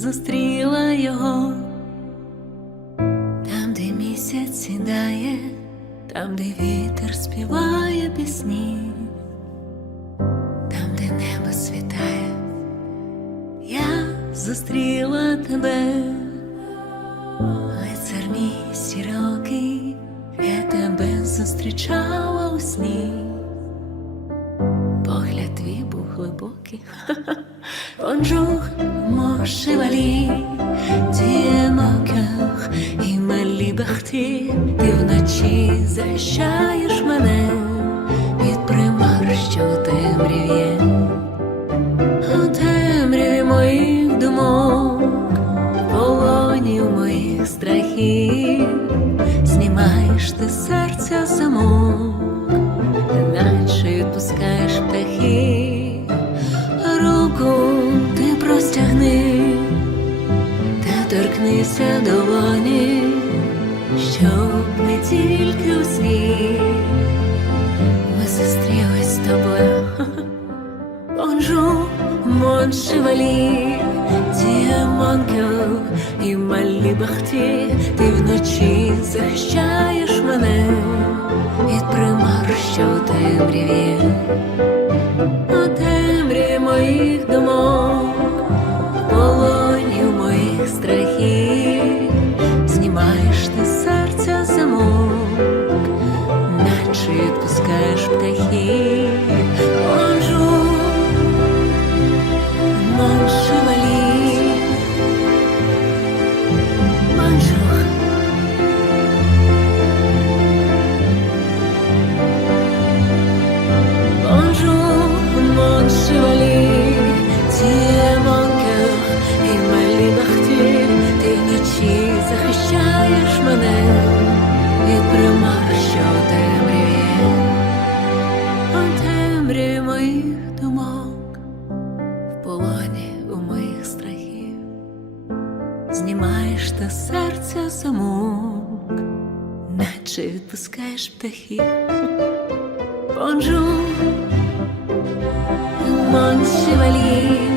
зустріла його, там, де місяць сідає, там, де вітер співає пісні, там, де небо світає, я зустріла тебе, лицар мій сірокий, я тебе зустрічала у сні. Твій був глибокий. Es mon cœur і ma liberté. Ти вночі захищаєш мене від примар, що у темряві. У темряві моїх думок, полоні у моїх страхів, знімаєш ти серця замок наче відпускаєш торкнися долоні, щоб не тільки у сні ми зустрілись з тобою. Es mon cœur і ma liberté. Ти вночі захищаєш мене від примар, що темряві, захищаєш мене від примар, що у темряві. У темряві моїх думок, в полоні у моїх страхів. Знімаєш та серця замок, наче відпускаєш птахів. Mon chevalier,